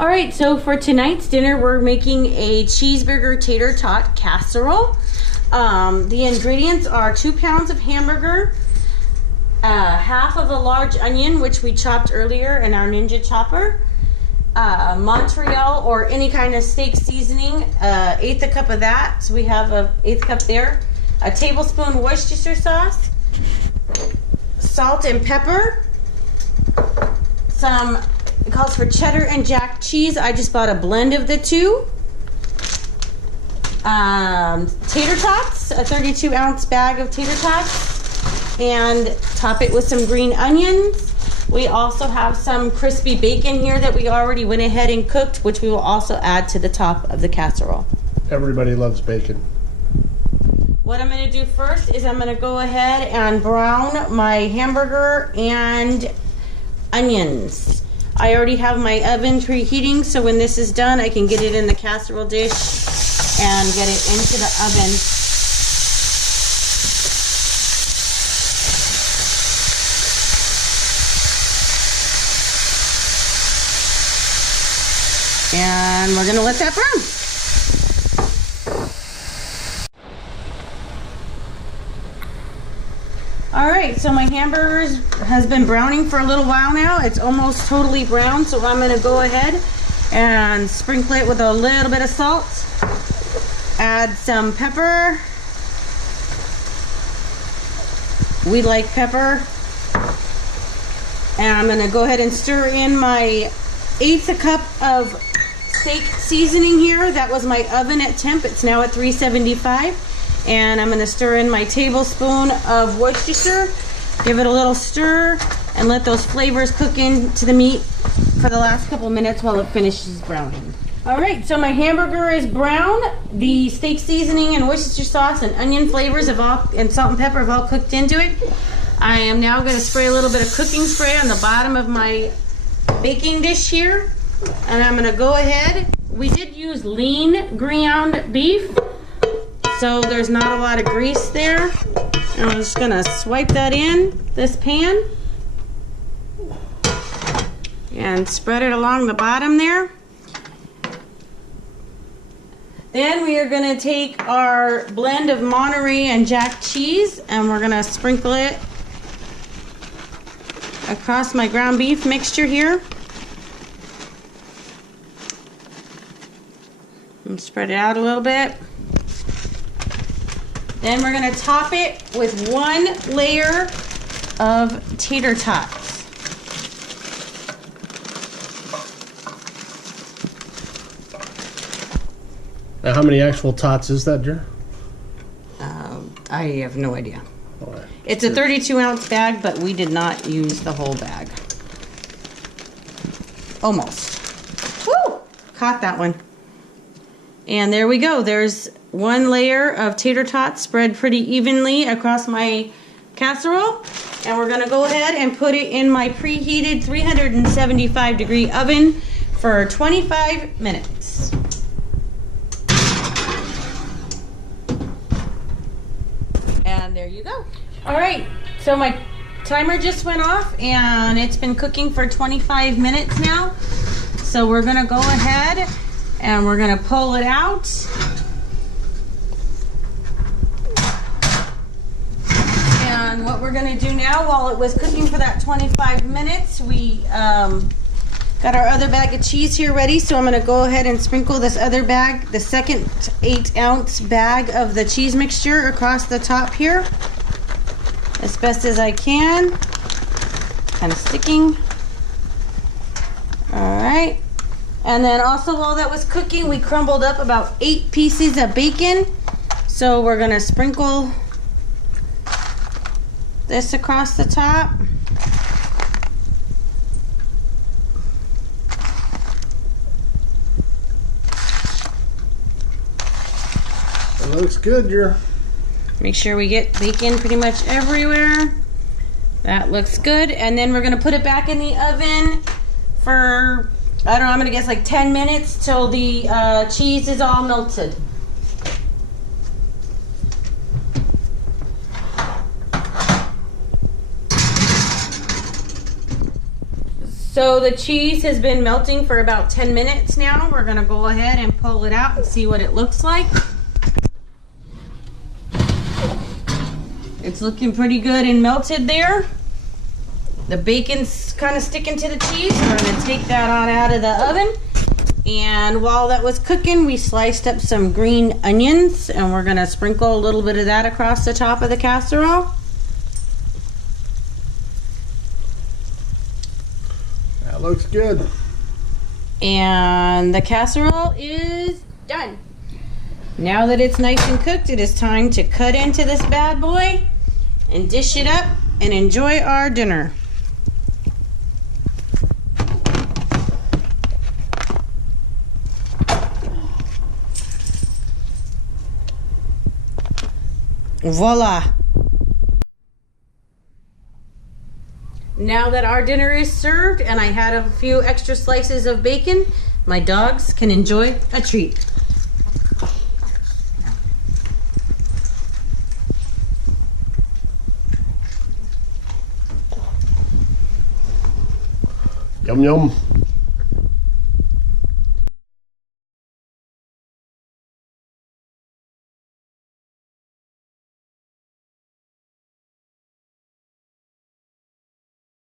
All right, so for tonight's dinner, we're making a cheeseburger tater tot casserole. The ingredients are 2 pounds of hamburger, half of a large onion, which we chopped earlier in our Ninja Chopper, Montreal or any kind of steak seasoning, 1/8 a cup of that, so we have a 1/8 cup there, a tablespoon Worcestershire sauce, salt and pepper, it calls for cheddar and jack cheese. I just bought a blend of the two. Tater tots, a 32-ounce bag of tater tots, and top it with some green onions. We also have some crispy bacon here that we already went ahead and cooked, which we will also add to the top of the casserole. Everybody loves bacon. What I'm going to do first is I'm going to go ahead and brown my hamburger and onions. I already have my oven preheating, so when this is done, I can get it in the casserole dish and get it into the oven. And we're gonna let that brown. All right, so my hamburger has been browning for a little while now. It's almost totally brown, so I'm gonna go ahead and sprinkle it with a little bit of salt. Add some pepper. We like pepper. And I'm gonna go ahead and stir in my 1/8 cup of steak seasoning here. That was my oven at temp. It's now at 375. And I'm going to stir in my tablespoon of Worcestershire, give it a little stir, and let those flavors cook into the meat for the last couple minutes while it finishes browning. All right, so my hamburger is brown. The steak seasoning and Worcestershire sauce and onion flavors and salt and pepper have all cooked into it. I am now going to spray a little bit of cooking spray on the bottom of my baking dish here, and I'm going to go ahead. We did use lean ground beef, so there's not a lot of grease there. And I'm just gonna swipe that in this pan and spread it along the bottom there. Then we are gonna take our blend of Monterey and jack cheese and we're gonna sprinkle it across my ground beef mixture here. And spread it out a little bit. Then we're going to top it with 1 layer of tater tots. Now, how many actual tots is that, Jer? I have no idea. Right. It's a 32-ounce bag, but we did not use the whole bag. Almost. Woo! Caught that one. And there we go. There's 1 layer of tater tots spread pretty evenly across my casserole. And we're going to go ahead and put it in my preheated 375-degree oven for 25 minutes. And there you go. All right, so my timer just went off and it's been cooking for 25 minutes now. So we're going to go ahead and we're going to pull it out. And what we're going to do now, while it was cooking for that 25 minutes, we got our other bag of cheese here ready. So I'm going to go ahead and sprinkle this other bag, the second 8-ounce bag of the cheese mixture, across the top here as best as I can. Kind of sticking. All right. And then also while that was cooking, we crumbled up about 8 pieces of bacon. So we're going to sprinkle this across the top. It looks good, Jer. Make sure we get bacon pretty much everywhere. That looks good. And then we're going to put it back in the oven for, I don't know, I'm going to guess like 10 minutes till the cheese is all melted. So the cheese has been melting for about 10 minutes now. We're gonna go ahead and pull it out and see what it looks like. It's looking pretty good and melted there. The bacon's kind of sticking to the cheese. We're gonna take that on out of the oven. And while that was cooking, we sliced up some green onions, and we're gonna sprinkle a little bit of that across the top of the casserole. That looks good. And the casserole is done. Now that it's nice and cooked, it is time to cut into this bad boy and dish it up and enjoy our dinner. Voila! Now that our dinner is served and I had a few extra slices of bacon, my dogs can enjoy a treat. Yum yum.